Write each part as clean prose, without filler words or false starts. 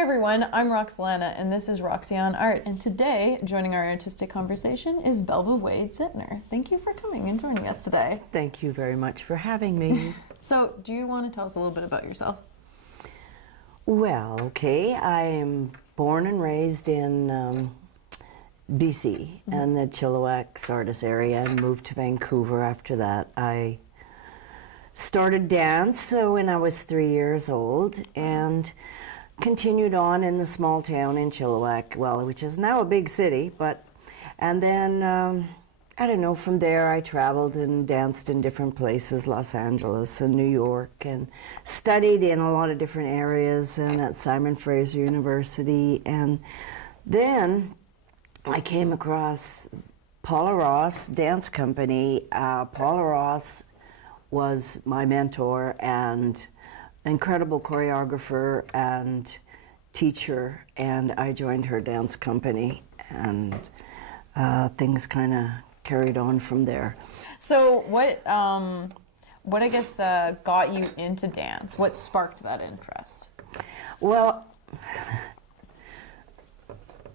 everyone, I'm Roxalana and this is Roxy on Art, and today joining our artistic conversation is Belva Wade Zentner. Thank you for coming and joining us today. Thank you very much for having me. So, do you want to tell us a little bit about yourself? Well, okay, I am born and raised in BC and the Chilliwack, Sardis area, and moved to Vancouver after that. I started dance when I was 3 years old and continued on in the small town in Chilliwack, well, which is now a big city, and then, I don't know, from there I traveled and danced in different places, Los Angeles and New York, and studied in a lot of different areas and at Simon Fraser University. And then I came across Paula Ross Dance Company. Paula Ross was my mentor and incredible choreographer and teacher, and I joined her dance company, and things kind of carried on from there. So what I guess got you into dance? What sparked that interest? Well,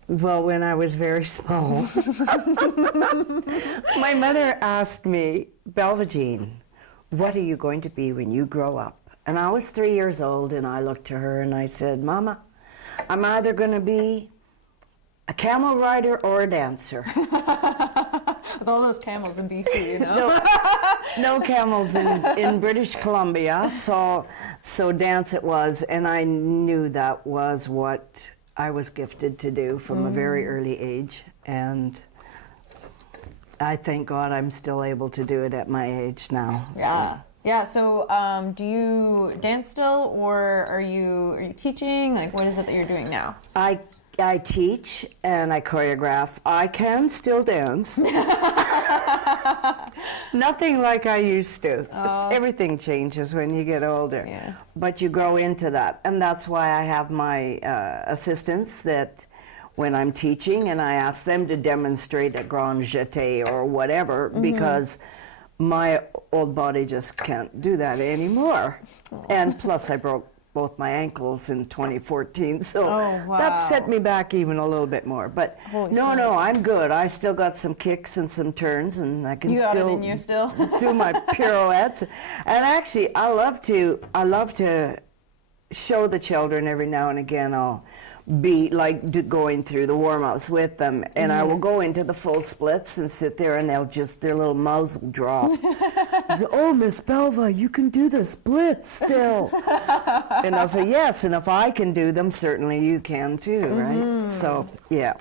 when I was very small, my mother asked me, Belva Jean, what are you going to be when you grow up? And I was 3 years old, and I looked to her and I said, Mama, I'm either going to be a camel rider or a dancer. With all those camels in BC, you know? No camels in British Columbia, so dance it was, and I knew that was what I was gifted to do from a very early age, and I thank God I'm still able to do it at my age now. Yeah. So. Yeah, so do you dance still, or are you teaching? Like, what is it that you're doing now? I teach and I choreograph. I can still dance. Nothing like I used to. Oh. Everything changes when you get older. Yeah. But you grow into that. And that's why I have my assistants that when I'm teaching, and I ask them to demonstrate a grand jeté or whatever, because my old body just can't do that anymore. Oh. And plus I broke both my ankles in 2014, so that set me back even a little bit more. But no, I'm good. I still got some kicks and some turns, and I can still do my pirouettes. And actually, I love to show the children every now and again. I'll be like going through the warm-ups with them, and I will go into the full splits and sit there, and their little mouths will drop. Say, oh, Miss Belva, you can do the splits still. And I'll say, yes, and if I can do them, certainly you can too, right? So, yeah.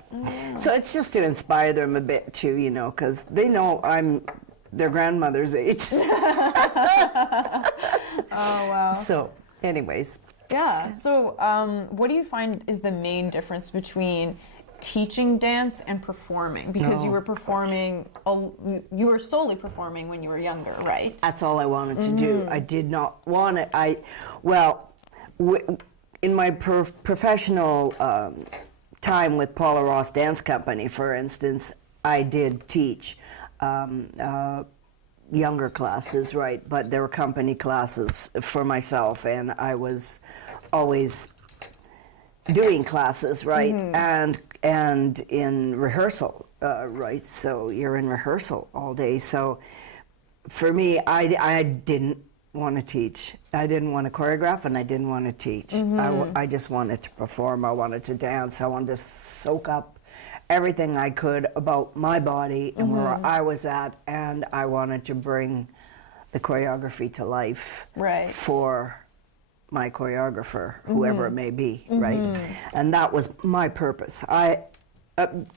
So it's just to inspire them a bit too, you know, because they know I'm their grandmother's age. Oh, wow. So, anyways. Yeah. So, what do you find is the main difference between teaching dance and performing? Because you were performing, you were solely performing when you were younger, right? That's all I wanted to do. I did not want it. In my professional time with Paula Ross Dance Company, for instance, I did teach younger classes, right? But there were company classes for myself, and I was always doing classes, right? And in rehearsal, right? So you're in rehearsal all day. So for me, I didn't want to teach. I didn't want to choreograph, and I didn't want to teach. I just wanted to perform. I wanted to dance. I wanted to soak up everything I could about my body and where I was at, and I wanted to bring the choreography to life for my choreographer, whoever it may be, right? And that was my purpose. I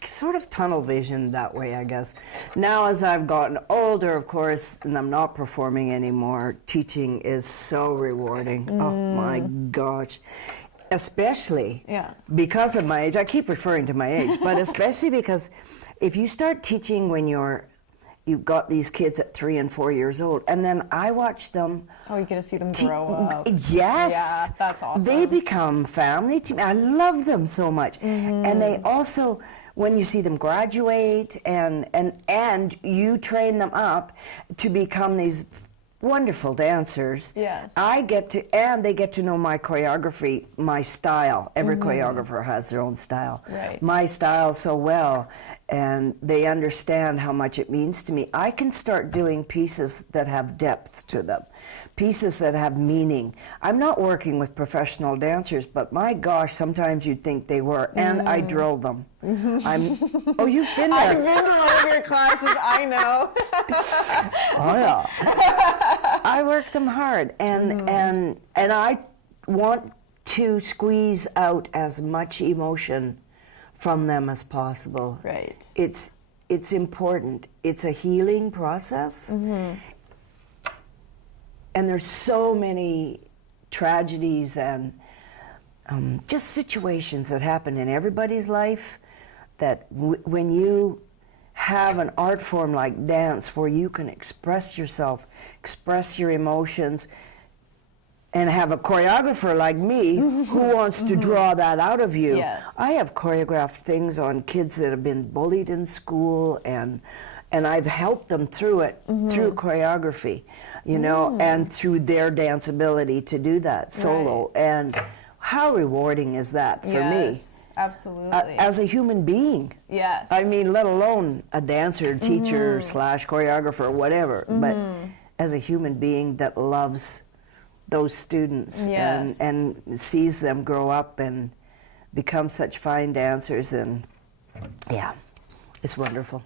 sort of tunnel vision that way, I guess. Now, as I've gotten older, of course, and I'm not performing anymore, teaching is so rewarding. Oh my gosh. Especially because of my age. I keep referring to my age, but especially because if you start teaching when you've got these kids at 3 and 4 years old, and then I watch them. Oh, you get to see them grow up. Yes. Yeah, that's awesome. They become family to me. I love them so much. And they also, when you see them graduate and you train them up to become these wonderful dancers. Yes. And they get to know my choreography, my style. Every choreographer has their own style. Right. My style so well, and they understand how much it means to me. I can start doing pieces that have depth to them, pieces that have meaning. I'm not working with professional dancers, but my gosh, sometimes you'd think they were, and I drill them. Oh, you've been there. I've been to one of your classes, I know. Oh yeah. I work them hard, and I want to squeeze out as much emotion from them as possible. Right. It's important. It's a healing process. And there's so many tragedies and just situations that happen in everybody's life that when you have an art form like dance where you can express yourself, express your emotions, and have a choreographer like me who wants to draw that out of you. Yes. I have choreographed things on kids that have been bullied in school, and I've helped them through it, through choreography, you know, and through their dance ability to do that solo. Right. And how rewarding is that for me? Absolutely. As a human being. Yes. I mean, let alone a dancer, teacher, slash choreographer, whatever, but as a human being that loves those students and sees them grow up and become such fine dancers, and yeah, it's wonderful.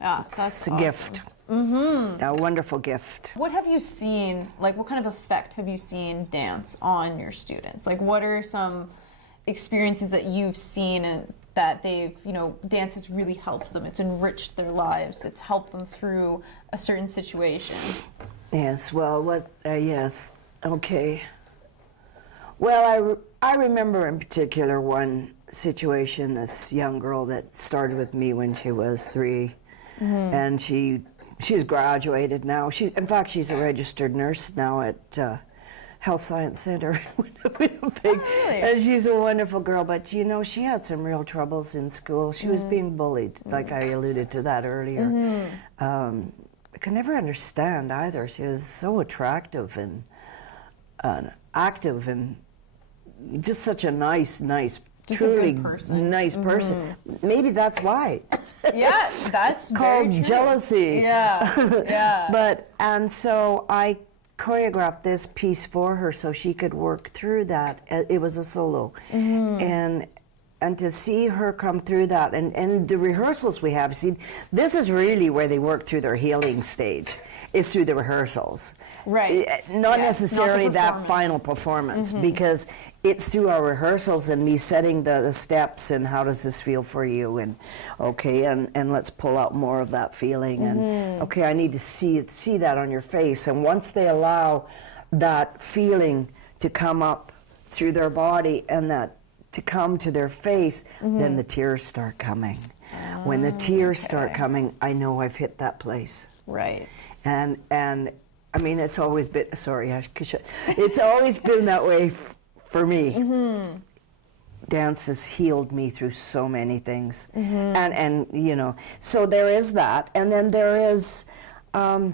Yeah, that's It's a awesome. gift. A wonderful gift. What have you seen, like what kind of effect have you seen dance on your students? Like what are some experiences that you've seen and that they've, you know, dance has really helped them, it's enriched their lives, it's helped them through a certain situation? Yes, well, yes, okay. Well, I remember in particular one situation, this young girl that started with me when she was 3, and she's graduated now. In fact, she's a registered nurse now at Health Science Center, and she's a wonderful girl. But you know, she had some real troubles in school. She was being bullied, like I alluded to that earlier. I could never understand either. She was so attractive and active and just such a nice, Just truly a good person. nice person. Maybe that's why. Yeah, that's Called very true. jealousy. Yeah. And so I choreographed this piece for her so she could work through that. It was a solo. And to see her come through that, and the rehearsals we have, see, this is really where they work through their healing stage, is through the rehearsals. Right. Not Yes, necessarily not the that performance. final performance, because it's through our rehearsals and me setting the steps and how does this feel for you, and okay, and let's pull out more of that feeling, and okay, I need to see that on your face. And once they allow that feeling to come up through their body and that to come to their face, then the tears start coming. When the tears start coming, I know I've hit that place. Right. And I mean, it's always been, it's always been that way for me. Dance has healed me through so many things. And you know, so there is that. And then there is, well,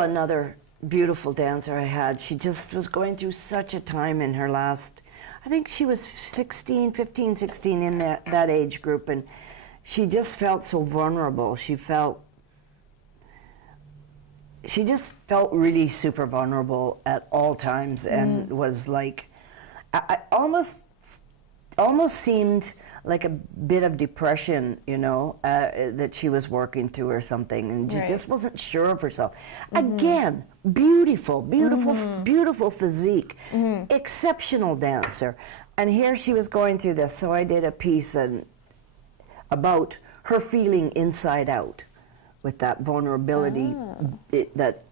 another beautiful dancer I had. She just was going through such a time in her last, I think she was 15, 16 in that age group, and she just felt so vulnerable. She just felt really super vulnerable at all times, and was like, I almost seemed like a bit of depression, you know, that she was working through or something, and she just wasn't sure of herself. Again, beautiful physique, exceptional dancer, and here she was going through this. So I did a piece about her feeling inside out, with that vulnerability. That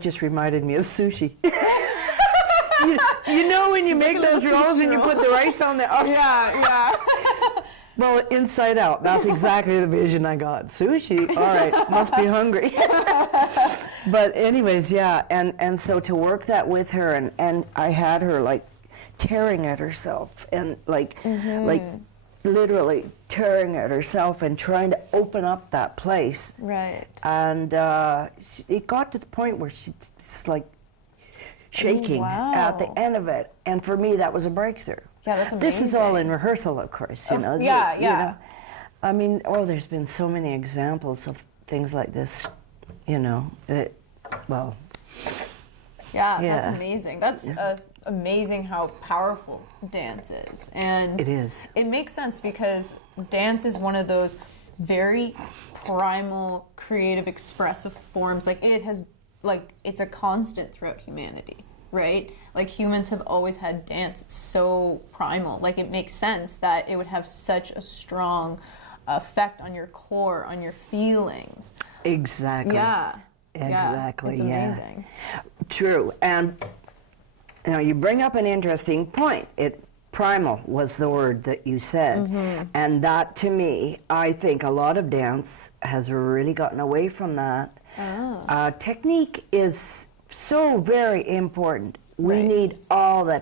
just reminded me of sushi. You know when you make those rolls and you put the rice on the outside? Yeah. Well, inside out, that's exactly the vision I got. Sushi, all right, must be hungry. But anyways, yeah, and so to work that with her, and I had her like tearing at herself, and like literally tearing at herself and trying to open up that place. Right. And it got to the point where she's like shaking wow. at the end of it. And for me, that was a breakthrough. Yeah, that's amazing. This is all in rehearsal, of course. You know. Yeah, you yeah. know. I mean, there's been so many examples of things like this. You know, well. Yeah, that's amazing. That's amazing how powerful dance is. And it is. It makes sense because dance is one of those very primal, creative, expressive forms. Like it's a constant throughout humanity, right? Like humans have always had dance. It's so primal. Like it makes sense that it would have such a strong effect on your core, on your feelings. Exactly. Yeah. Exactly. It's amazing. True. And now you bring up an interesting point. Primal was the word that you said. And that, to me, I think a lot of dance has really gotten away from that. Technique is so very important. We need all the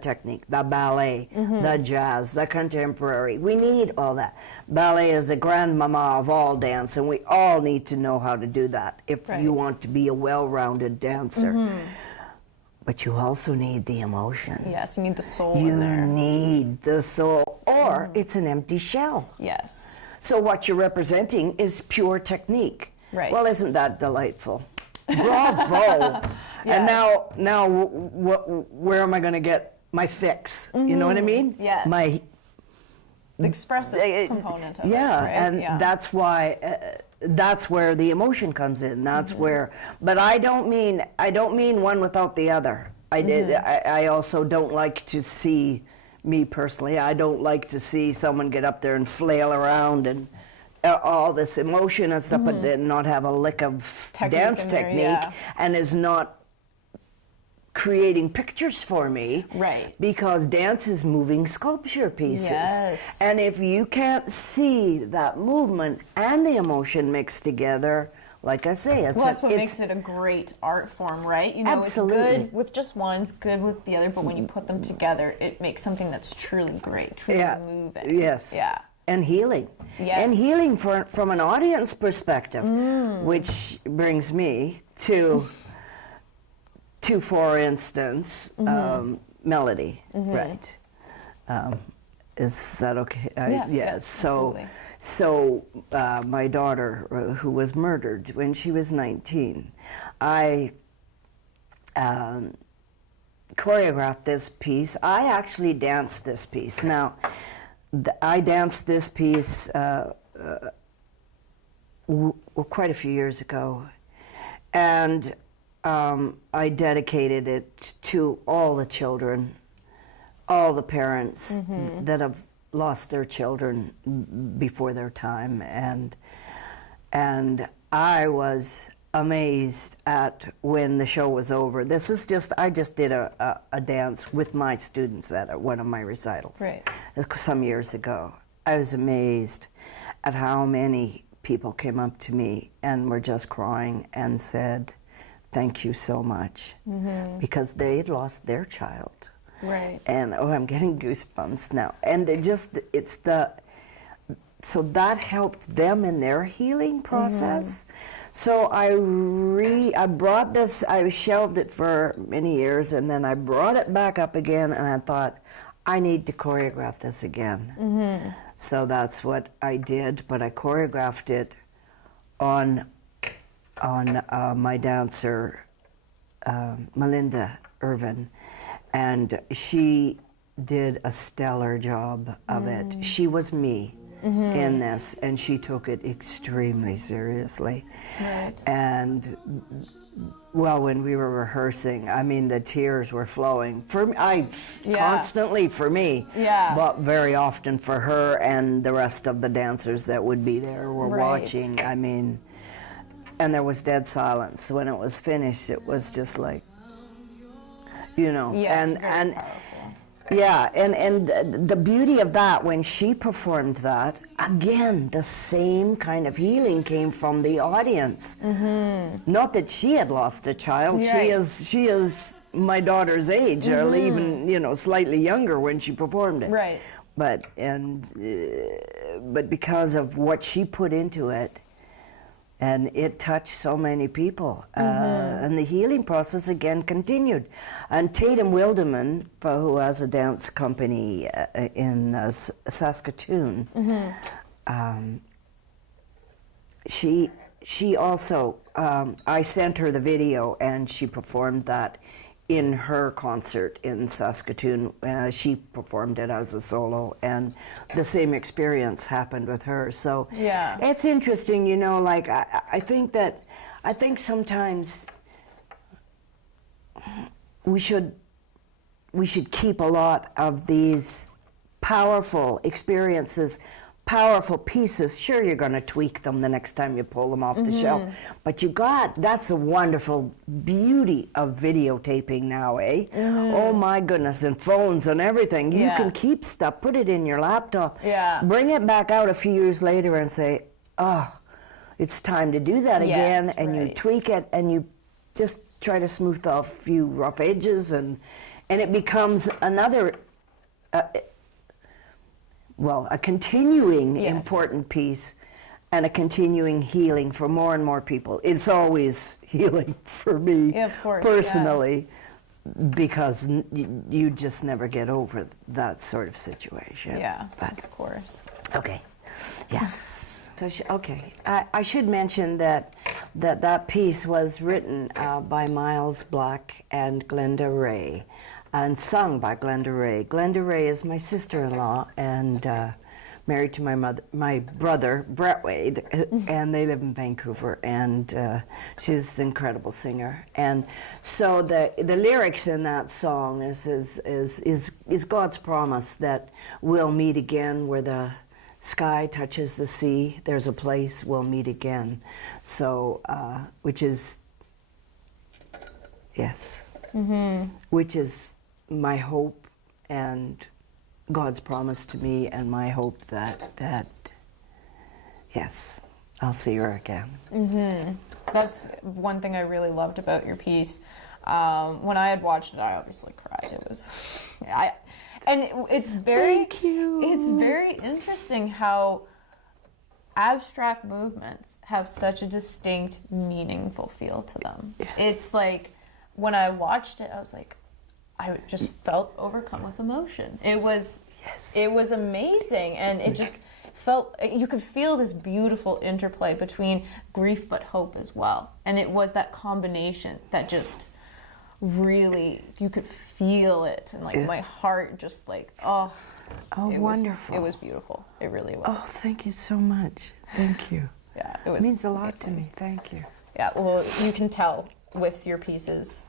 technique, the ballet, the jazz, the contemporary. We need all that. Ballet is the grandmama of all dance, and we all need to know how to do that if you want to be a well-rounded dancer. But you also need the emotion. Yes, you need the soul in there. You need the soul, or it's an empty shell. Yes. So what you're representing is pure technique. Right. Well, isn't that delightful? Bravo. And now, where am I going to get my fix? You know what I mean? Yes. The expressive component of it, right? And that's why. That's where the emotion comes in. That's where. But I don't mean one without the other. I also don't like to see, me personally, I don't like to see someone get up there and flail around and all this emotion and stuff, but then not have a lick of dance technique and is not creating pictures for me. Right. Because dance is moving sculpture pieces. Yes. And if you can't see that movement and the emotion mixed together, like I say, that's what makes it a great art form, right? You know, absolutely. It's good with just one, it's good with the other, but when you put them together, it makes something that's truly great, truly moving. Yes. Yeah. And healing. Yes. And healing from an audience perspective, which brings me to for instance, melody, right? Is that okay? Yes, absolutely. So my daughter, who was murdered when she was 19, I choreographed this piece. I actually danced this piece. Now, I danced this piece quite a few years ago, and I dedicated it to all the children, all the parents that have lost their children before their time, and I was amazed at when the show was over. This is I just did a dance with my students at one of my recitals some years ago. I was amazed at how many people came up to me and were just crying and said, "Thank you so much," because they had lost their child. Right. And I'm getting goosebumps now. And so that helped them in their healing process. So I brought this, I shelved it for many years, and then I brought it back up again, and I thought, I need to choreograph this again. So that's what I did, but I choreographed it on my dancer, Melinda Irvin, and she did a stellar job of it. She was me in this, and she took it extremely seriously. Right. And well, when we were rehearsing, I mean, the tears were flowing. Constantly for me, but very often for her and the rest of the dancers that would be there were watching. I mean, and there was dead silence. When it was finished, it was just like, you know, and the beauty of that, when she performed that, again, the same kind of healing came from the audience. Not that she had lost a child. She is my daughter's age, or even, you know, slightly younger when she performed it. Right. but because of what she put into it, and it touched so many people, and the healing process again continued. And Tatum Wilderman, who has a dance company in Saskatoon, she also, I sent her the video, and she performed that in her concert in Saskatoon. She performed it as a solo, and the same experience happened with her. So yeah, it's interesting, you know, like I think sometimes we should keep a lot of these powerful experiences, powerful pieces. Sure, you're going to tweak them the next time you pull them off the shelf, but that's the wonderful beauty of videotaping now, eh? Oh my goodness, and phones and everything. You can keep stuff, put it in your laptop, bring it back out a few years later and say, oh, it's time to do that again, and you tweak it, and you just try to smooth off a few rough edges, and it becomes another a continuing important piece, and a continuing healing for more and more people. It's always healing for me, of course, personally, because you just never get over that sort of situation. Yeah, but, of course. Okay, yes. So, okay, I should mention that piece was written by Miles Black and Glenda Ray, and sung by Glenda Ray. Glenda Ray is my sister-in-law, and married to my brother, Brett Wade, and they live in Vancouver, and she's an incredible singer. And so the lyrics in that song is God's promise that we'll meet again where the sky touches the sea. There's a place we'll meet again. So, which is, yes, which is my hope and God's promise to me, and my hope that yes, I'll see her again. That's one thing I really loved about your piece. When I had watched it, I obviously cried. It was, it's very, Thank you. It's very interesting how abstract movements have such a distinct, meaningful feel to them. Yes. It's like when I watched it, I was like, I just felt overcome with emotion. It was amazing, and it just felt, you could feel this beautiful interplay between grief but hope as well. And it was that combination that just really, you could feel it, and like my heart just like, oh, wonderful. It was beautiful. It really was. Oh, thank you so much. Thank you. Yeah, it was. It means a lot amazing. to me. Thank you. Yeah, well, you can tell with your pieces,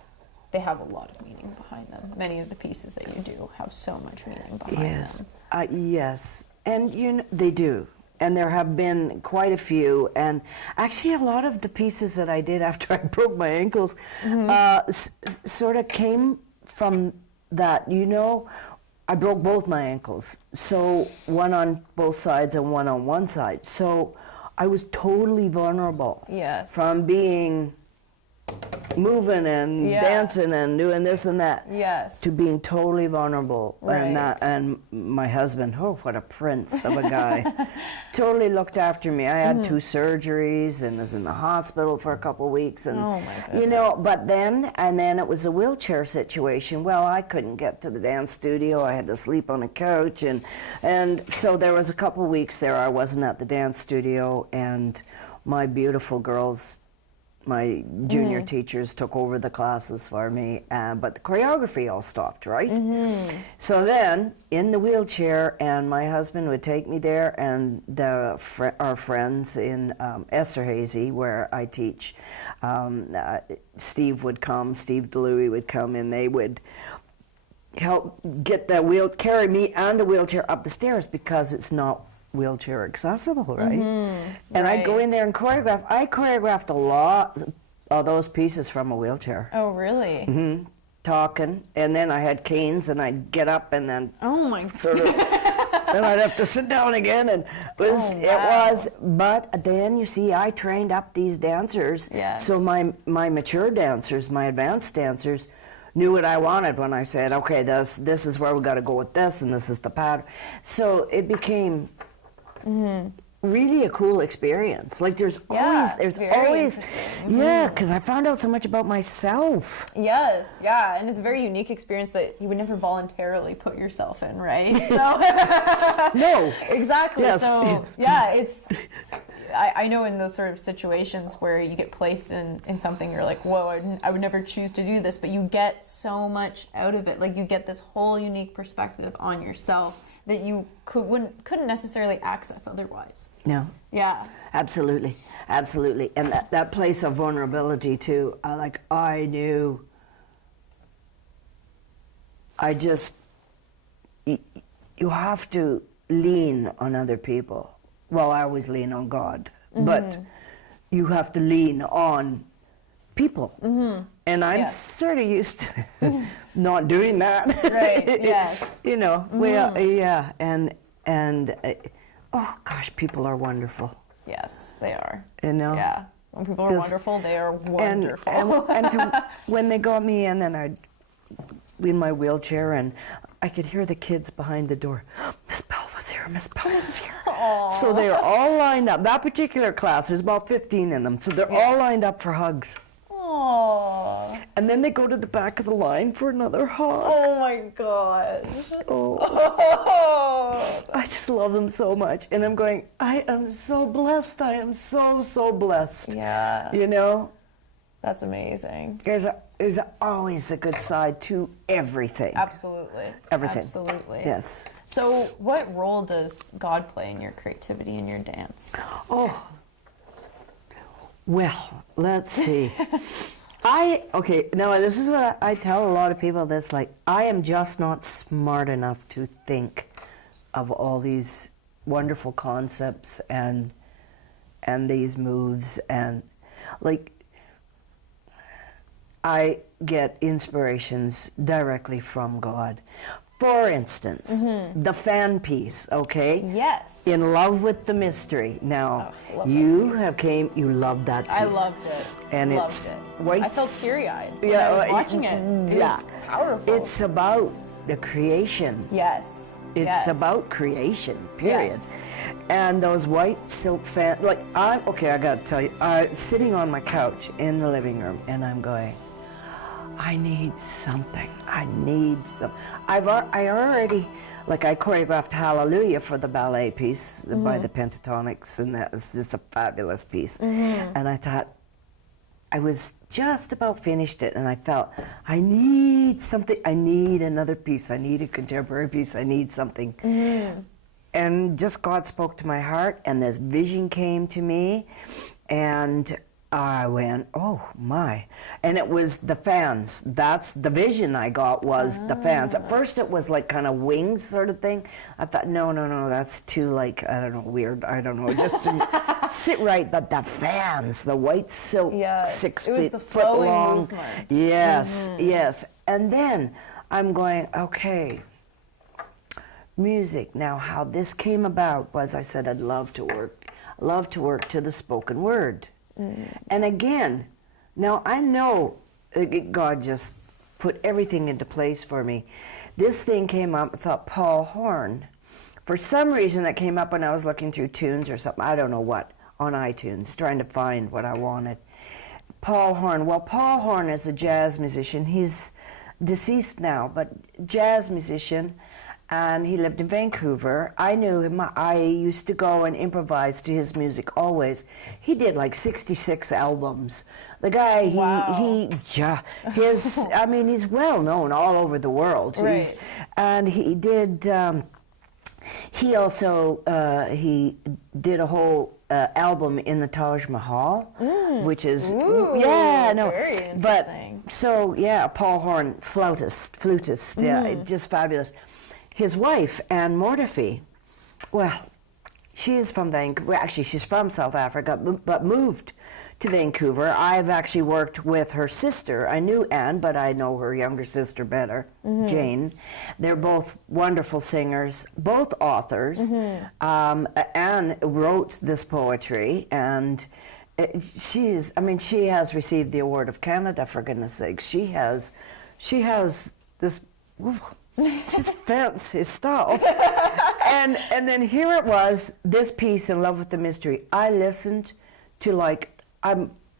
they have a lot of meaning behind them. Many of the pieces that you do have so much meaning behind them. Yes, and they do. And there have been quite a few, and actually a lot of the pieces that I did after I broke my ankles sort of came from that. I broke both my ankles, so one on both sides and one on one side. So I was totally vulnerable from being moving and dancing and doing this and that, to being totally vulnerable. And my husband, oh, what a prince of a guy, totally looked after me. I had 2 surgeries and was in the hospital for a couple of weeks, and oh my goodness. But then it was a wheelchair situation. Well, I couldn't get to the dance studio. I had to sleep on a couch, and so there was a couple of weeks there I wasn't at the dance studio, and my beautiful girls, my junior teachers, took over the classes for me, but the choreography all stopped, right? So then, in the wheelchair, and my husband would take me there, and our friends in Esterhazy, where I teach, Steve DeLuey would come, and they would help get carry me and the wheelchair up the stairs, because it's not wheelchair accessible, right? And I'd go in there and choreograph. I choreographed a lot of those pieces from a wheelchair. Oh, really? Talking, and then I had canes, and I'd get up, and then sort of, then I'd have to sit down again, and but then you see, I trained up these dancers, so my mature dancers, my advanced dancers, knew what I wanted when I said, okay, this is where we got to go with this, and this is the pattern. So it became really a cool experience. Like there's very always, interesting. yeah, because I found out so much about myself. Yes, yeah, and it's a very unique experience that you would never voluntarily put yourself in, right? So No. exactly. Yes. So yeah, it's. I know in those sort of situations where you get placed in something, you're like, whoa, I would never choose to do this, but you get so much out of it. Like you get this whole unique perspective on yourself that you couldn't necessarily access otherwise. No. Yeah. Absolutely. And that place of vulnerability too, I knew, you have to lean on other people. Well, I always lean on God, but you have to lean on people. And I'm sort of used to not doing that. Right, yes. You know, oh gosh, people are wonderful. Yes, they are. You know? Yeah. When people are wonderful, they are wonderful. When they got me in, and I'd be in my wheelchair, and I could hear the kids behind the door, Miss Belva's here, Miss Belva's here. So they were all lined up. That particular class, there's about 15 in them, so they're all lined up for hugs. Aww. And then they go to the back of the line for another hug. Oh my gosh. Oh. I just love them so much. And I'm going, I am so blessed. I am so, so blessed. Yeah. You know? That's amazing. There's always a good side to everything. Absolutely. Everything. Absolutely. Yes. So what role does God play in your creativity and your dance? Oh. Well, let's see. Now this is what I tell a lot of people, that's like, I am just not smart enough to think of all these wonderful concepts and these moves, and like, I get inspirations directly from God. For instance, the fan piece, okay? Yes. In Love with the Mystery. Now, you loved that piece. I loved it. And loved it's it. white. I felt teary-eyed when I was watching it. It was powerful. It's about the creation. Yes. It's about creation, period. Yes. And those white silk fans, like, I gotta tell you, I'm sitting on my couch in the living room, and I'm going, I need something. I already, like, I choreographed Hallelujah for the ballet piece by the Pentatonics, and it's a fabulous piece. And I thought, I was just about finished it, and I felt, I need something. I need another piece. I need a contemporary piece. I need something. And just God spoke to my heart, and this vision came to me, and I went, oh my. And it was the fans. That's the vision I got, was the fans. At first it was like kind of wings sort of thing. I thought, no, that's too, like, I don't know, weird. I don't know. It just didn't sit right. But the fans, the white silk, 6 it was feet the flowing long. movement. Yes. And then I'm going, okay, music. Now, how this came about was, I said I'd love to work to the spoken word. And again, now I know God just put everything into place for me. This thing came up, I thought, Paul Horn. For some reason it came up when I was looking through tunes or something, I don't know what, on iTunes, trying to find what I wanted. Paul Horn. Well, Paul Horn is a jazz musician. He's deceased now, but jazz musician. And he lived in Vancouver. I knew him. I used to go and improvise to his music always. He did like 66 albums. The guy, he's well known all over the world. Right. And he did, he also, he did a whole album in the Taj Mahal, which is, very interesting. But, Paul Horn, flutist, just fabulous. His wife, Anne Mortefi, well, she is from Vancouver. Actually, she's from South Africa, but moved to Vancouver. I've actually worked with her sister. I knew Anne, but I know her younger sister better, Jane. They're both wonderful singers, both authors. Anne wrote this poetry, and she has received the Award of Canada, for goodness sakes. She has she has this fancy stuff. And then here it was, this piece, In Love with the Mystery. I listened to like,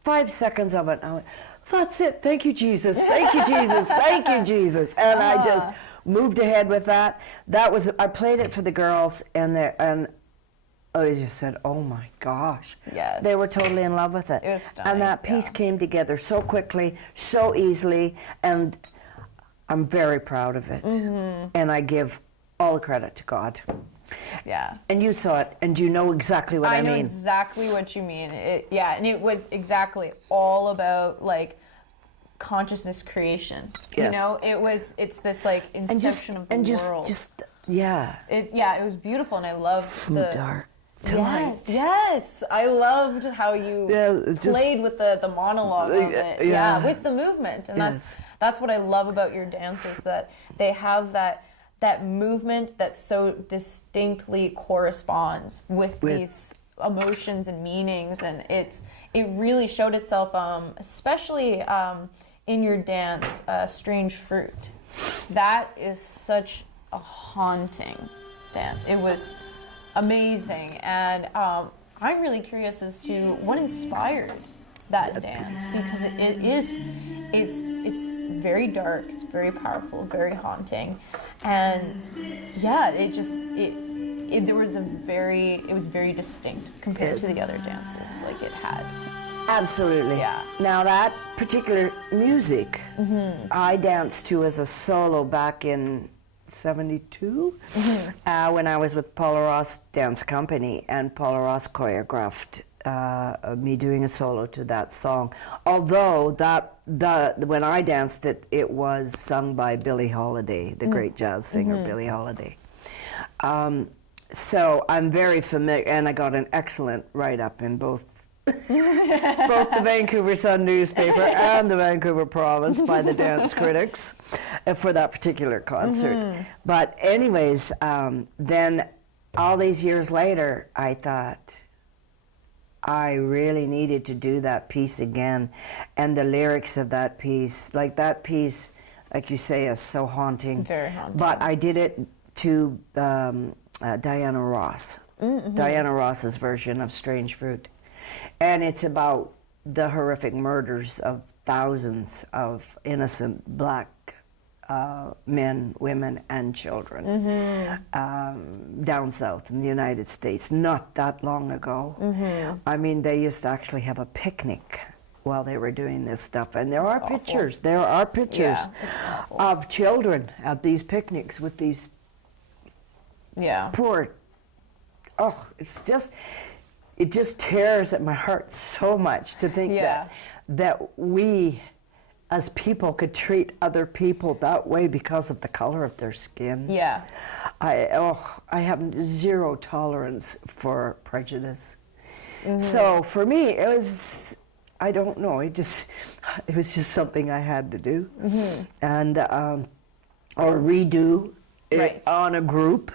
5 seconds of it, and I went, that's it, thank you, Jesus, thank you, Jesus, thank you, Jesus. And I just moved ahead with that. I played it for the girls, and I just said, oh my gosh. Yes. They were totally in love with it. It was stunning. And that piece came together so quickly, so easily, and I'm very proud of it. And I give all the credit to God. Yeah. And you saw it, and you know exactly what I mean. I know exactly what you mean. And it was exactly all about like consciousness creation. Yes. You know, it's this like inception of the world. It was beautiful, and I loved From the dark to light. Yes, I loved how you played with the monologue of it. Yeah, with the movement, and that's what I love about your dances, that they have that movement that so distinctly corresponds with these emotions and meanings, and it really showed itself, especially in your dance, Strange Fruit. That is such a haunting dance. It was amazing, and I'm really curious as to what inspires that dance, because it's very dark, it's very powerful, very haunting, and it was very distinct compared to the other dances like it had. Absolutely. Yeah. Now that particular music, I danced to as a solo back in '72 when I was with Paula Ross Dance Company, and Paula Ross choreographed me doing a solo to that song. Although when I danced it, it was sung by Billie Holiday, the great jazz singer Billie Holiday. So I'm very familiar, and I got an excellent write-up in both the Vancouver Sun newspaper and the Vancouver Province by the dance critics for that particular concert. But anyways, then all these years later, I thought I really needed to do that piece again, and the lyrics of that piece, like you say, is so haunting. Very haunting. But I did it to Diana Ross, Diana Ross's version of Strange Fruit. And it's about the horrific murders of thousands of innocent black men, women, and children down south in the United States not that long ago. I mean, they used to actually have a picnic while they were doing this stuff. And there are pictures of children at these picnics with these poor, it just tears at my heart so much to think that we as people could treat other people that way because of the color of their skin. Yeah. I have zero tolerance for prejudice. So for me, it was, I don't know, it was just something I had to do. And or redo it on a group.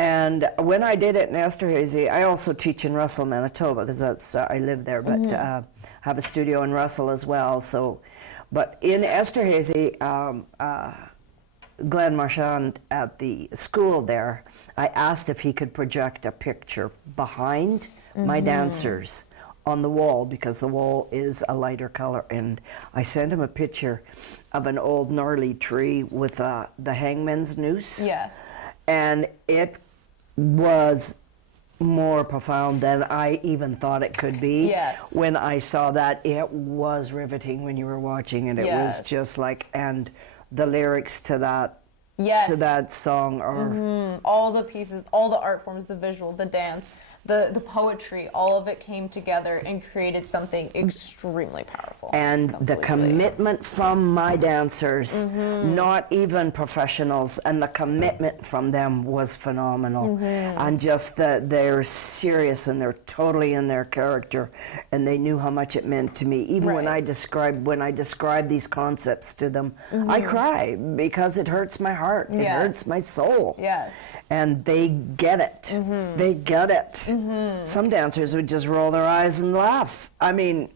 And when I did it in Esterhazy, I also teach in Russell, Manitoba, because that's I live there, but have a studio in Russell as well. So, but in Esterhazy, Glenn Marchand at the school there, I asked if he could project a picture behind my dancers on the wall, because the wall is a lighter color, and I sent him a picture of an old gnarly tree with the hangman's noose. Yes. And it was more profound than I even thought it could be. Yes. When I saw that, it was riveting when you were watching it. It was just like, and the lyrics to that song are all the pieces, all the art forms, the visual, the dance, the poetry, all of it came together and created something extremely powerful. And the commitment from my dancers, not even professionals, and the commitment from them was phenomenal. And just that they're serious and they're totally in their character, and they knew how much it meant to me. Even when I describe these concepts to them, I cry because it hurts my heart. It hurts my soul. Yes. And they get it. They get it. Some dancers would just roll their eyes and laugh. I mean,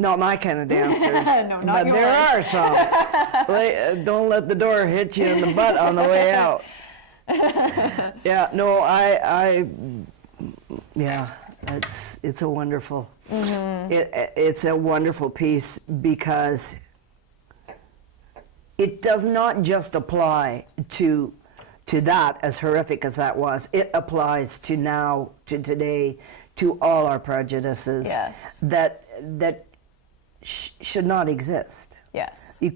Not my kind of dancers. No, not but yours. there are some. Don't let the door hit you in the butt on the way out. Yeah, no, yeah, it's a wonderful, it's a wonderful piece because it does not just apply to that, as horrific as that was. It applies to now, to today, to all our prejudices. Yes. That should not exist. Yes. You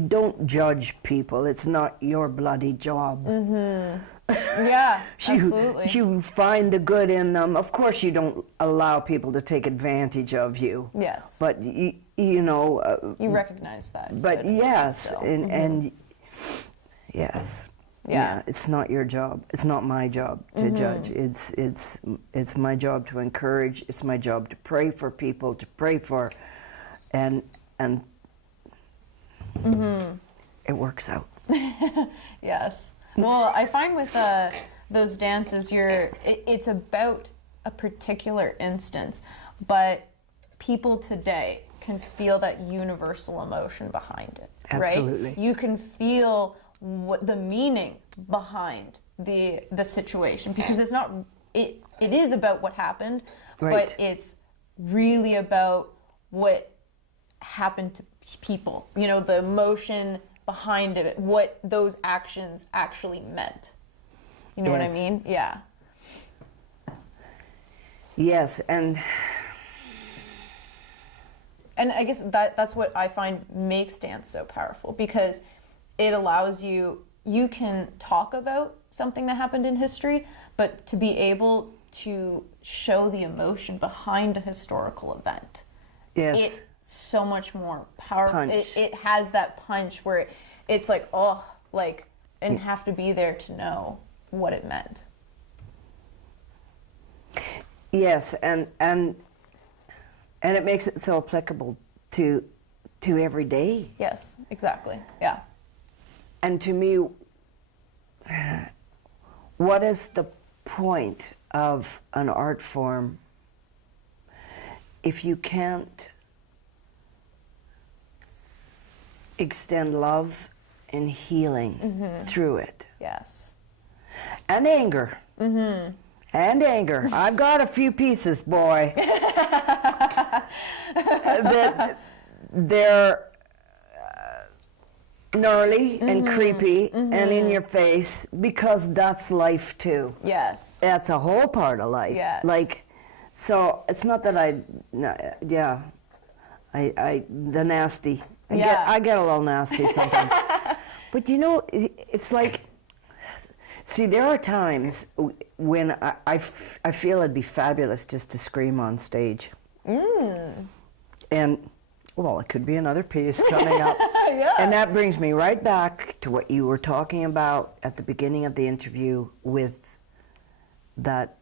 don't judge people. It's not your bloody job. Yeah, absolutely. You find the good in them. Of course, you don't allow people to take advantage of you. Yes. But you know. You recognize that. But yes, still. and yes. Yeah. It's not your job. It's not my job to judge. It's my job to encourage. It's my job to pray for people, to pray for, and it works out. Yes. Well, I find with those dances, it's about a particular instance, but people today can feel that universal emotion behind it. Absolutely. Right? You can feel what the meaning behind the situation, because it's not. It is about what happened, Right. but it's really about what happened to people. You know, the emotion behind it, what those actions actually meant. You know what I mean? Yeah. Yes, and I guess that's what I find makes dance so powerful, because it allows you can talk about something that happened in history, but to be able to show the emotion behind a historical event. yes, It's so much more powerful. Punch. It has that punch where it's like, and have to be there to know what it meant. yes, and it makes it so applicable to every day. Yes, exactly. Yeah. And to me, what is the point of an art form if you can't extend love and healing through it? Yes. And anger. And anger. I've got a few pieces, boy. that they're gnarly and creepy and in your face, because that's life too. Yes. That's a whole part of life. Yes. Like, so it's not that I the nasty. I get a little nasty sometimes. But you know, it's like, see, there are times when I feel it'd be fabulous just to scream on stage. And, well, it could be another piece coming up. Yeah. And that brings me right back to what you were talking about at the beginning of the interview with that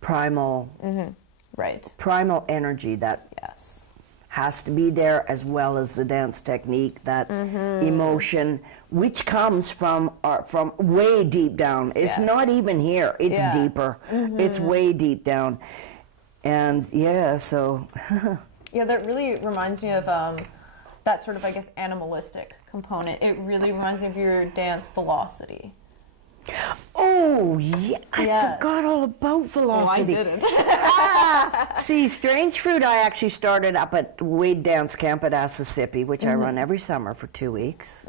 primal, Right. primal energy that Yes. has to be there, as well as the dance technique, that emotion, which comes from way deep down. It's Yes. not even here. It's Yeah. deeper. It's way deep down. And yeah, so Yeah, that really reminds me of that sort of, I guess, animalistic component. It really reminds me of your dance Velocity. oh yeah, I Yes. forgot all about Velocity. Oh, I didn't. See, Strange Fruit, I actually started up at Wade Dance Camp at Mississippi, which I run every summer for 2 weeks.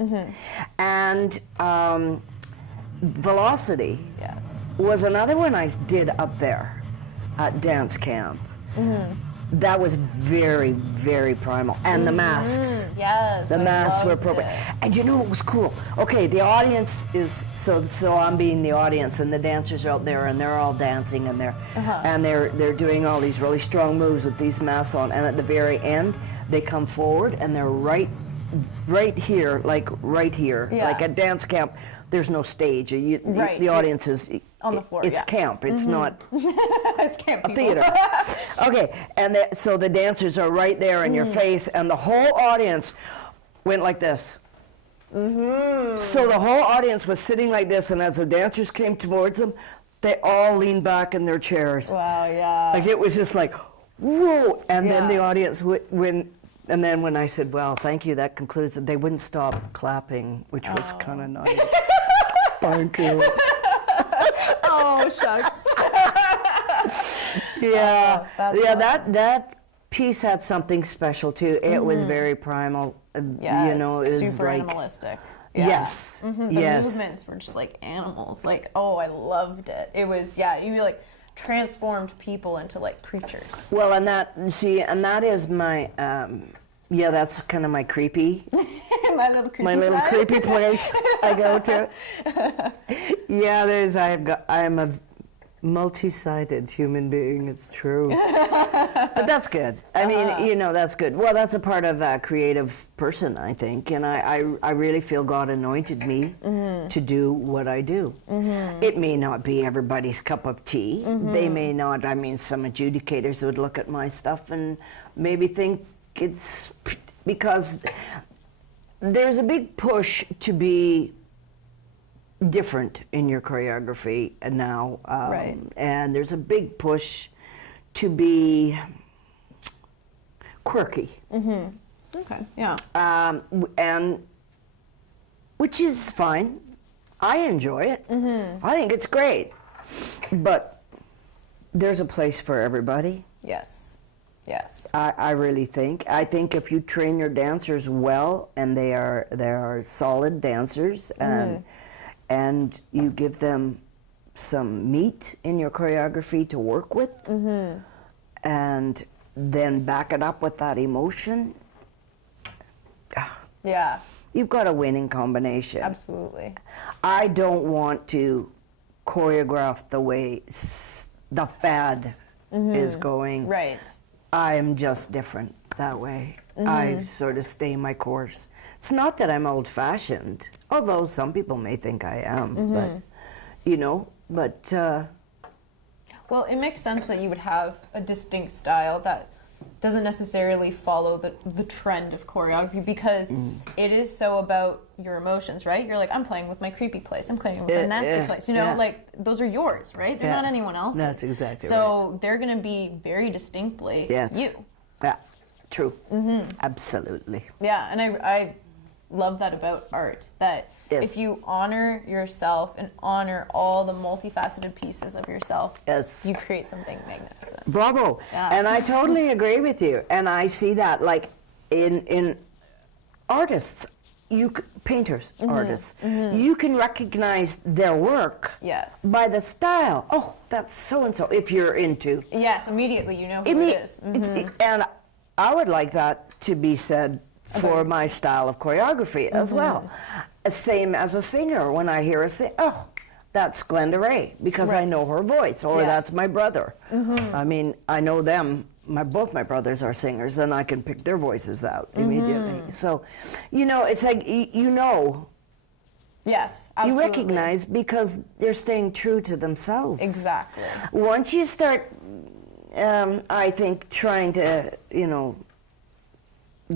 And Velocity Yes. was another one I did up there at dance camp. That was very, very primal. And the masks. Yes. The I masks were loved appropriate. it. And you know what was cool? Okay, the audience is, so I'm being the audience, and the dancers are out there, and they're all dancing, and they're doing all these really strong moves with these masks on, and at the very end, they come forward, and they're right here, like right here. Yeah. Like at dance camp, there's no stage. Right. The audience is on the floor, It's yeah. camp. It's not It's camp a people. theater. Okay, and so the dancers are right there in your face, and the whole audience went like this. So the whole audience was sitting like this, and as the dancers came towards them, they all leaned back in their chairs. Wow, yeah. Like, it was just like, whoa, and then the Yeah. audience and then when I said, well, thank you, that concludes it, they wouldn't stop clapping, which was kind of nice. Thank you. Oh, shucks. Yeah, that's yeah. awesome. That piece had something special too. It was very primal. Yeah, you know, it was super like animalistic. Yeah. yes, The yes. movements were just like animals. Like, oh, I loved it. It was, yeah, you like transformed people into like creatures. Well, and that is my yeah. That's kind of my creepy. My little creepy My little side. creepy place I go to. Yeah, I'm a multi-sided human being. It's true, but that's good. I mean, you know, that's good. Well, that's a part of a creative person, I think, and I really feel God anointed me to do what I do. It may not be everybody's cup of tea. They may not. I mean, some adjudicators would look at my stuff and maybe think it's because there's a big push to be different in your choreography now, Right. and there's a big push to be quirky, Okay, yeah. and which is fine. I enjoy it. I think it's great, but there's a place for everybody. Yes. Yes. I really think. I think if you train your dancers well, and they are solid dancers, and you give them some meat in your choreography to work with, and then back it up with that emotion, Yeah, you've got a winning combination. absolutely. I don't want to choreograph the way the fad is going. Right. I am just different that way. I sort of stay my course. It's not that I'm old-fashioned, although some people may think I am, but, you know, but... Well, it makes sense that you would have a distinct style that doesn't necessarily follow the trend of choreography because it is so about your emotions, right? You're like, I'm playing with my creepy place. I'm playing with my nasty place. You know, like, those are yours, right? They're not anyone else's. That's exactly right. So they're going to be very distinctly you. Yeah, true. Absolutely. Yeah, and I love that about art, that Yes. if you honor yourself and honor all the multifaceted pieces of yourself, Yes. you create something magnificent. Bravo. Yeah. And I totally agree with you. And I see that, like, in artists, painters, artists, you can recognize their work Yes. by the style. Oh, that's so-and-so, if you're into. Yes, immediately you know who it is. And I would like that to be said for my style of choreography as well. Same as a singer. When I hear a singer, oh, that's Glenda Ray, because I know her voice, or that's my brother. I mean, I know them. Both my brothers are singers, and I can pick their voices out immediately. So, you know, it's like, you know, Yes, absolutely. you recognize because they're staying true to themselves. Exactly. Once you start, I think, trying to, you know,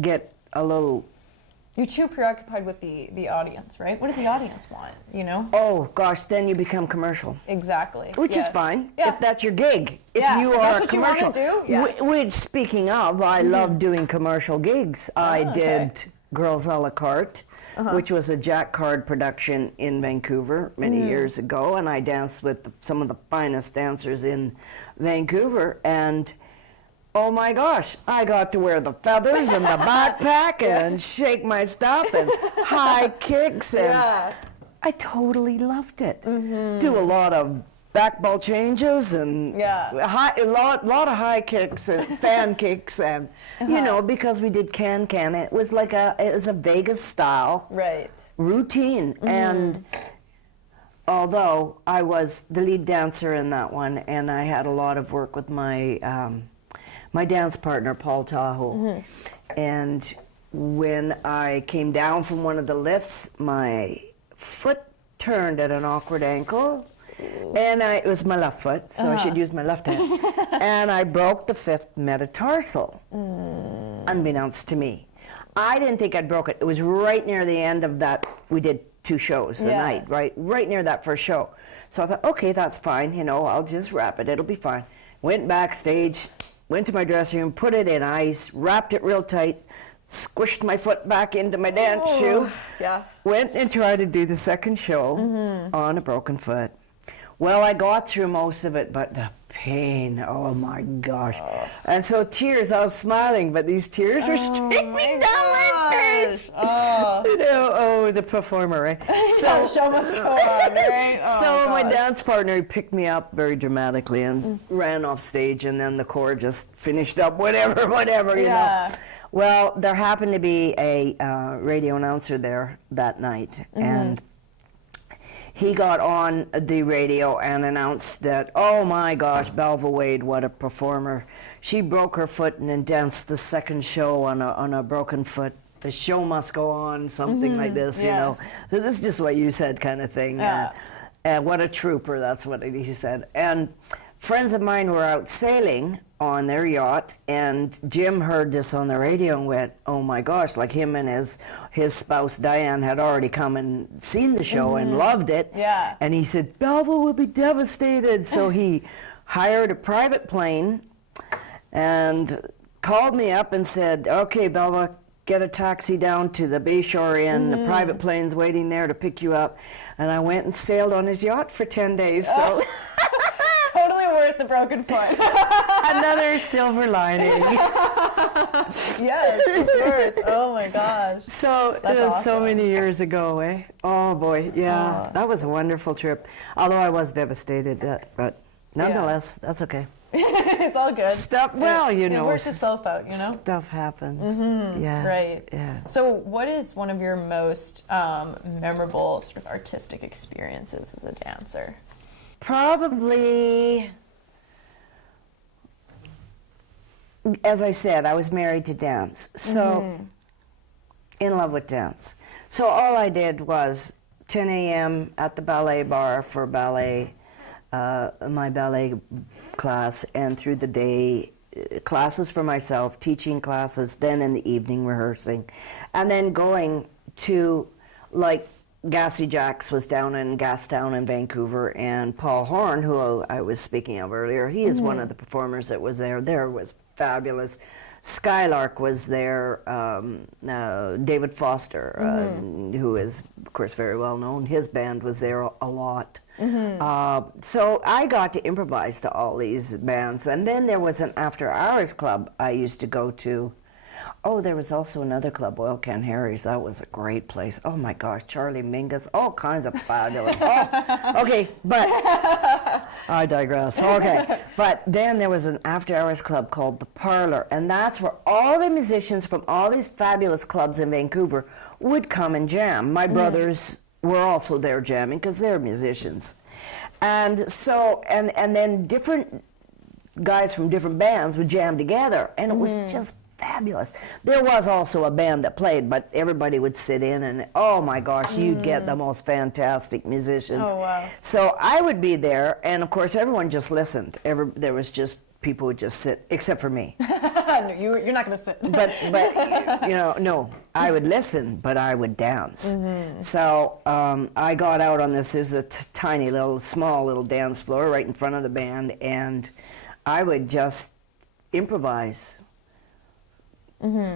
get a little... You're too preoccupied with the audience, right? What does the audience want, you know? Oh, gosh, then you become commercial. Exactly. Which is Yes. fine, Yeah. if that's your gig. If Yeah, you if are that's what you wanna commercial. do, yes. Which, speaking of, I love doing commercial gigs. I did Girls a la Carte, which was a Jack Card production in Vancouver many years ago, and I danced with some of the finest dancers in Vancouver, and oh my gosh, I got to wear the feathers and the backpack and shake my stuff and high kicks, and I totally loved it. Do a lot of back ball changes and a lot of high kicks and fan kicks, and you know, because we did can, it was like it was a Vegas style routine. And although I was the lead dancer in that one, and I had a lot of work with my my dance partner, Paul Tahoe. And when I came down from one of the lifts, my foot turned at an awkward ankle, and it was my left foot, so I should use my left hand. And I broke the 5th metatarsal, unbeknownst to me. I didn't think I'd broke it. It was right near the end of that. We did 2 shows a night, right near that first show. So I thought, okay, that's fine, you know, I'll just wrap it, it'll be fine. Went backstage, went to my dressing room, put it in ice, wrapped it real tight, squished my foot back into my dance shoe, went and tried to do the second show on a broken foot. Well, I got through most of it, but the pain, oh my gosh. And so tears, I was smiling, but these tears were streaming down my face. You know, the performer, right? So the show must go on, right? So my dance partner, he picked me up very dramatically and ran off stage, and then the corps just finished up whatever, you know. Well, there happened to be a radio announcer there that night, and he got on the radio and announced that, oh my gosh, Belva Wade, what a performer. She broke her foot and then danced the second show on a broken foot. The show must go on, something like this, you know. So this is just what you said kind of thing. And what a trooper, that's what he said. And friends of mine were out sailing on their yacht, and Jim heard this on the radio and went, oh my gosh, like him and his spouse Diane had already come and seen the show and loved it. And he said, Belva will be devastated. So he hired a private plane and called me up and said, okay, Belva, get a taxi down to the Bayshore Inn. The private plane's waiting there to pick you up. And I went and sailed on his yacht for 10 days. So. Totally worth the broken foot. Another silver lining. Yes, of course. Oh my gosh. So That's it was awesome. so many years ago, eh? Oh boy, yeah. That was a wonderful trip. Although I was devastated, but nonetheless, that's okay. It's all good. Well, you know. It works itself out, you know? Stuff happens. Yeah. Right. Yeah. So what is one of your most memorable sort of artistic experiences as a dancer? Probably, as I said, I was married to dance, so in love with dance. So all I did was 10 a.m. at the ballet bar for ballet, my ballet class, and through the day, classes for myself, teaching classes, then in the evening rehearsing, and then going to, like, Gassy Jacks was down in Gastown in Vancouver, and Paul Horn, who I was speaking of earlier, he is one of the performers that was there. There was fabulous. Skylark was there, David Foster, who is, of course, very well known. His band was there a lot. So I got to improvise to all these bands. And then there was an after-hours club I used to go to. Oh, there was also another club, Oil Can Harry's. That was a great place. Oh my gosh, Charlie Mingus, all kinds of fabulous. Okay, but I digress. Okay, but then there was an after-hours club called The Parlor, and that's where all the musicians from all these fabulous clubs in Vancouver would come and jam. My brothers were also there jamming because they're musicians. And so, and then different guys from different bands would jam together, and it was just fabulous. There was also a band that played, but everybody would sit in, and oh my gosh, you'd get the most fantastic musicians. Oh, wow. So I would be there, and of course everyone just listened. There was just people would just sit, except for me. No, you're not going to sit. But you know, no, I would listen, but I would dance. So I got out on this. It was a tiny little, small little dance floor right in front of the band, and I would just improvise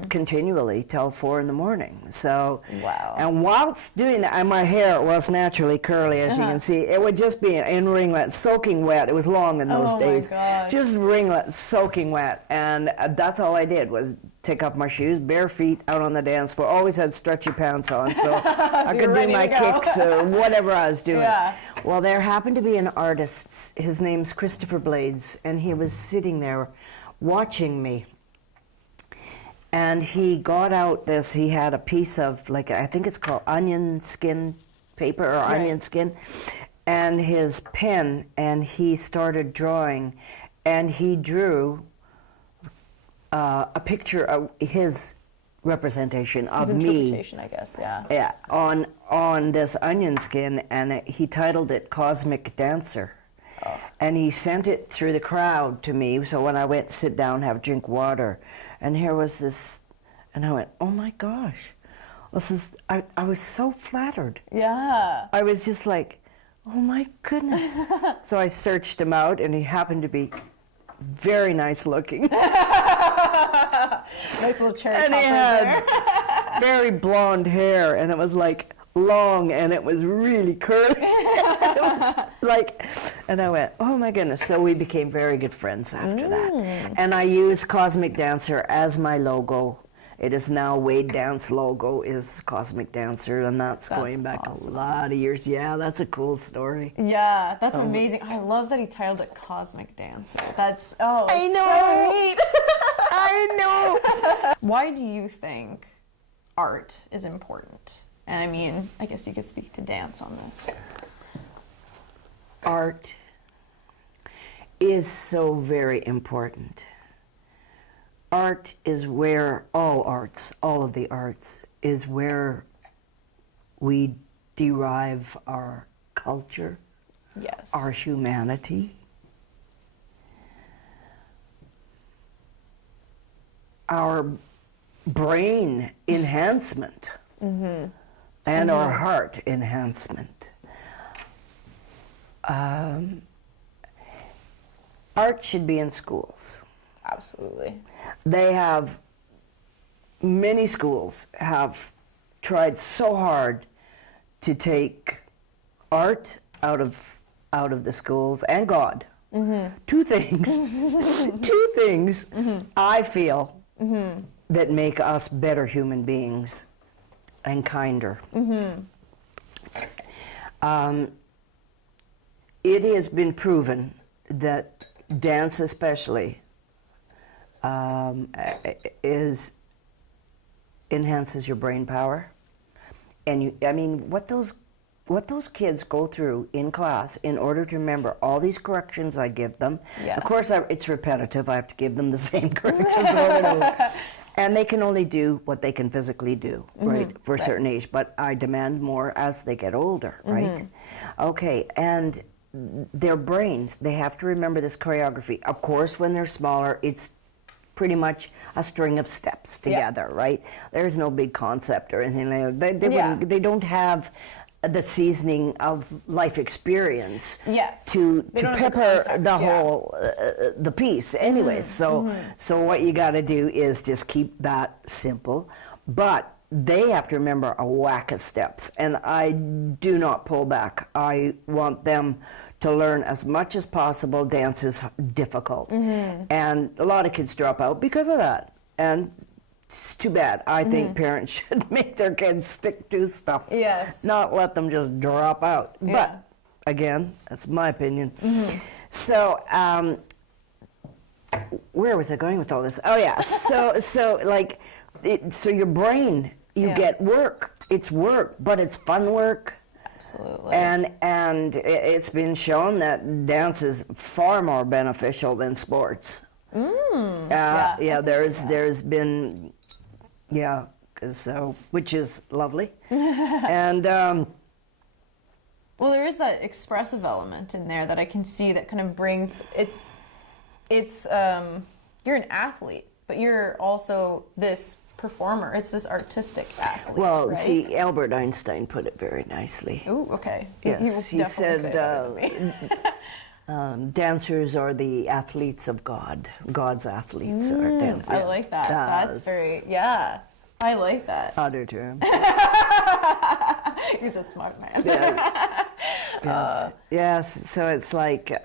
continually till 4 in the morning. So, wow. And whilst doing that, and my hair was naturally curly, as you can see, it would just be in ringlets, soaking wet. It was long in those days. My gosh. Just ringlets, soaking wet. And that's all I did was take off my shoes, bare feet, out on the dance floor. Always had stretchy pants on, so I could do my kicks or whatever I was doing. Well, there happened to be an artist. His name's Christopher Blades, and he was sitting there watching me. And he got out this, he had a piece of, like, I think it's called onion skin paper or onion skin, and his pen, and he started drawing, and he drew a picture of his representation of me. Interpretation, I guess, yeah. Yeah, on this onion skin, and he titled it Cosmic Dancer. And he sent it through the crowd to me, so when I went to sit down, have a drink of water, and here was this, and I went, oh my gosh, this is, I was so flattered. Yeah. I was just like, oh my goodness. So I searched him out, and he happened to be very nice looking. Nice little cherry And he topper had there. very blonde hair, and it was like long, and it was really curly. It was like, and I went, oh my goodness. So we became very good friends after that. And I use Cosmic Dancer as my logo. It is now Wade Dance logo is Cosmic Dancer, and that's going back awesome. a lot of years. Yeah, that's a cool story. Yeah, that's amazing. I love that he titled it Cosmic Dancer. That's, I it's know. so neat. I know. Why do you think art is important? And I mean, I guess you could speak to dance on this. Art is so very important. Art is where all of the arts, is where we derive our culture, Yes. our humanity, our brain enhancement, and our heart enhancement. Art should be in schools. Absolutely. They have, many schools have tried so hard to take art out of the schools and God. Two things I feel that make us better human beings and kinder. It has been proven that dance especially enhances your brain power. And I mean, what those kids go through in class in order to remember all these corrections I give them. Yes. Of course, it's repetitive. I have to give them the same corrections over and over. And they can only do what they can physically do, right, for a certain age. But I demand more as they get older, right? Okay, and their brains, they have to remember this choreography. Of course, when they're smaller, it's pretty much a string of steps together, right? There's no big concept or anything like that. They don't have the seasoning of life experience to pepper the whole the piece anyways. So what you got to do is just keep that simple, but they have to remember a whack of steps, and I do not pull back. I want them to learn as much as possible. Dance is difficult, and a lot of kids drop out because of that, and it's too bad. I think parents should make their kids stick to stuff, not let them just drop out. But again, that's my opinion. So where was I going with all this? Oh yeah, so your brain, you get work. It's work, but it's fun work. Absolutely. And it's been shown that dance is far more beneficial than sports. There's been, so which is lovely. And well, there is that expressive element in there that I can see that kind of brings it's you're an athlete, but you're also this performer. It's this artistic athlete. Well, right? see, Albert Einstein put it very nicely. Oh, okay. Yes, he said dancers are the athletes of God. God's athletes are dancers. I like that. That's very, I like that. I do too. He's a smart man. Yes, so it's like...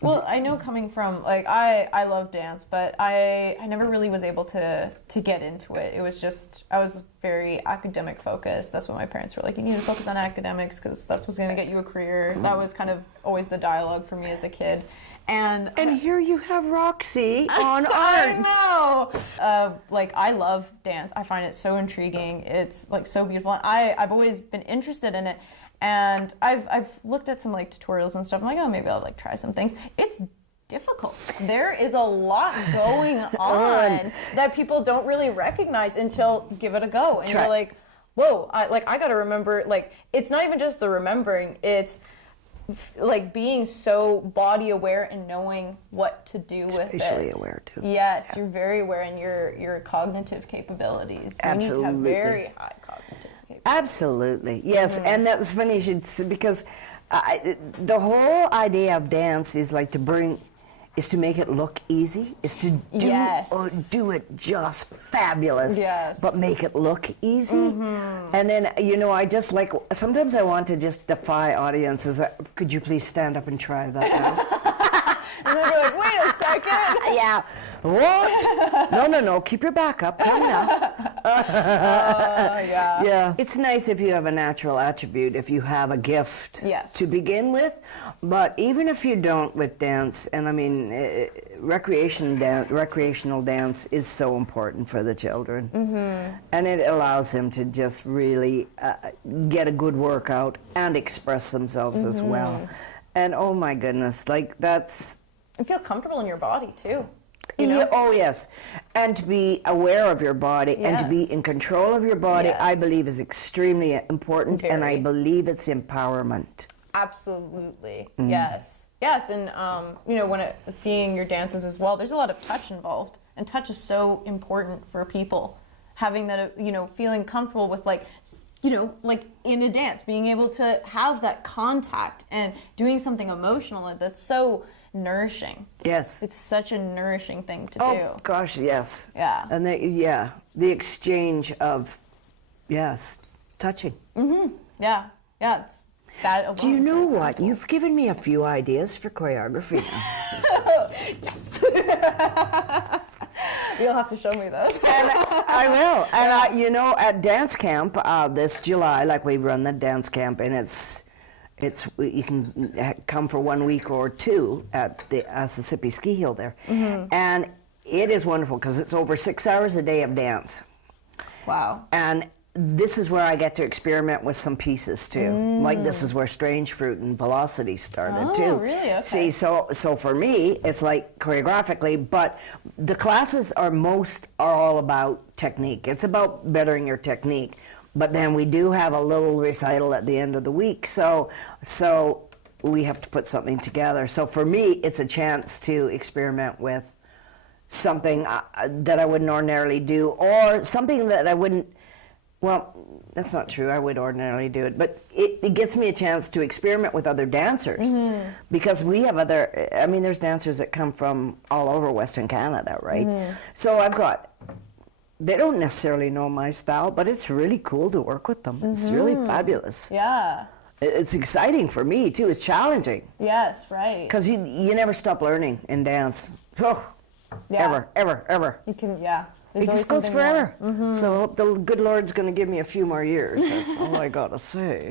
well, I know coming from, like, I love dance, but I never really was able to get into it. It was just, I was very academic focused. That's what my parents were like, you need to focus on academics because that's what's going to get you a career. That was kind of always the dialogue for me as a kid. And here you have Roxy on art. I know. Like, I love dance. I find it so intriguing. It's, like, so beautiful. And I've always been interested in it. And I've looked at some like tutorials and stuff. I'm like, oh, maybe I'll like try some things. It's difficult. There is a lot going on that people don't really recognize until give it a go. And you're like, whoa, I got to remember, like, it's not even just the remembering, it's like being so body aware and knowing what to do with it. Spatially aware too. Yes, you're very aware in your cognitive capabilities. Absolutely. You need to have very high cognitive capabilities. Absolutely, yes, and that's funny you should say, because the whole idea of dance is like to bring is to make it look easy, is to do it just fabulous, but make it look easy. And then, I just like, sometimes I want to just defy audiences. Could you please stand up and try that now? And then you're like, wait a second. Yeah. What? No. Keep your back up. Come now. Yeah. It's nice if you have a natural attribute, if you have a gift to begin with. But even if you don't with dance, and I mean, recreational dance is so important for the children. And it allows them to just really get a good workout and express themselves as well. And oh my goodness, like that's... And feel comfortable in your body too. Oh yes, and to be aware of your body and to be in control of your body, I believe is extremely important. And I believe it's empowerment. Absolutely, yes, and when seeing your dances as well, there's a lot of touch involved, and touch is so important for people. Having that, feeling comfortable with like in a dance, being able to have that contact and doing something emotional that's so nourishing. Yes. It's such a nourishing thing to do. Oh, gosh, yes. Yeah. And the exchange of, touching. Yeah, it's that alone. Do you know what? Cool. You've given me a few ideas for choreography now. Yes. You'll have to show me those. And I will. And at dance camp this July, like we run the dance camp, and it's you can come for 1 week or two at the Mississippi Ski Hill there, and it is wonderful because it's over 6 hours a day of dance. Wow. And this is where I get to experiment with some pieces too. Like this is where Strange Fruit and Velocity started too. Oh, really? Okay. See, so for me, it's like choreographically, but the classes are all about technique. It's about bettering your technique. But then we do have a little recital at the end of the week, so we have to put something together. So for me, it's a chance to experiment with something that I wouldn't ordinarily do, or something that I wouldn't. Well, that's not true. I would ordinarily do it, but it gets me a chance to experiment with other dancers because we have there's dancers that come from all over Western Canada, right? So they don't necessarily know my style, but it's really cool to work with them. It's really fabulous. Yeah. It's exciting for me too. It's challenging. Yes, right. Because you never stop learning in dance. Oh, ever. You can, It just goes forever. So I hope the good Lord's going to give me a few more years. That's all I got to say.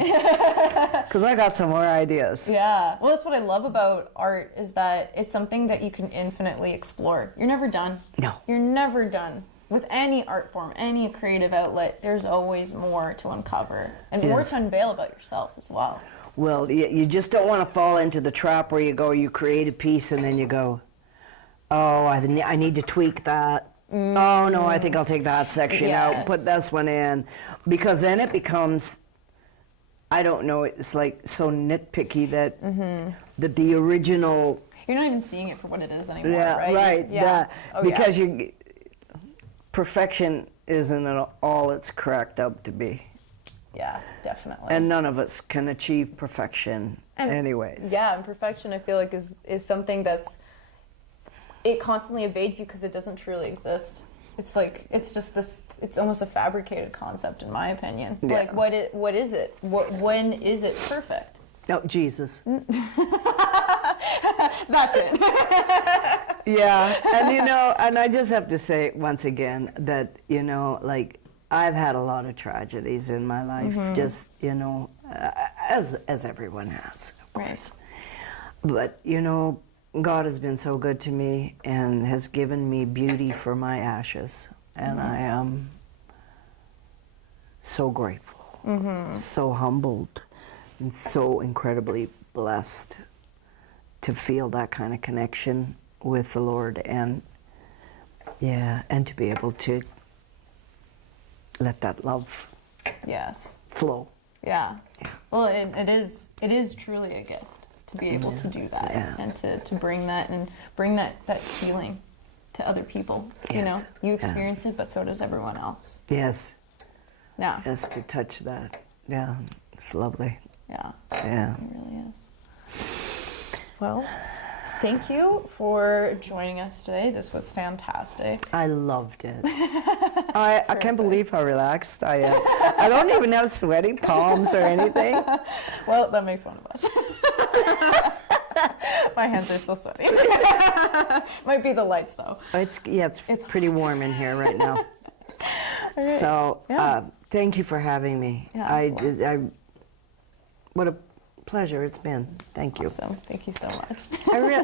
Because I got some more ideas. Yeah. Well, that's what I love about art is that it's something that you can infinitely explore. You're never done. No. You're never done. With any art form, any creative outlet, there's always more to uncover and more to unveil about yourself as well. Well, you just don't want to fall into the trap where you create a piece and then you go, oh, I need to tweak that. Oh, no, I think I'll take that section out, put this one in. Because then it becomes, I don't know, it's like so nitpicky that, that the original... You're not even seeing it for what it is anymore, right? Right. Yeah. Because perfection isn't all it's cracked up to be. Yeah, definitely. And none of us can achieve perfection anyways. Yeah, and perfection I feel like is something it constantly evades you because it doesn't truly exist. It's like, it's just this, it's almost a fabricated concept in my opinion. Yeah. Like what is it? When is it perfect? Oh, Jesus. That's it. Yeah, and and I just have to say once again that, like I've had a lot of tragedies in my life, just, as everyone has, of course. But, God has been so good to me and has given me beauty for my ashes, and I am so grateful, so humbled, and so incredibly blessed to feel that kind of connection with the Lord, and to be able to let that love flow. Yeah. Well, it is truly a gift to be able to do that and to bring that feeling to other people. Yes. You experience it, but so does everyone else. Yes. Yeah. Yes, to touch that. Yeah, it's lovely. Yeah. Yeah. It really is. Well, thank you for joining us today. This was fantastic. I loved it. I can't believe how relaxed I am. I don't even have sweaty palms or anything. Well, that makes one of us. My hands are still sweaty. Might be the lights, though. It's pretty warm in here right now. Right. So, thank you for having me. Yeah, What a pleasure it's been. Thank you. Awesome. Thank you so much.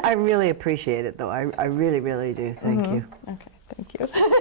I really appreciate it, though. I really, really do. Thank you. Okay, thank you.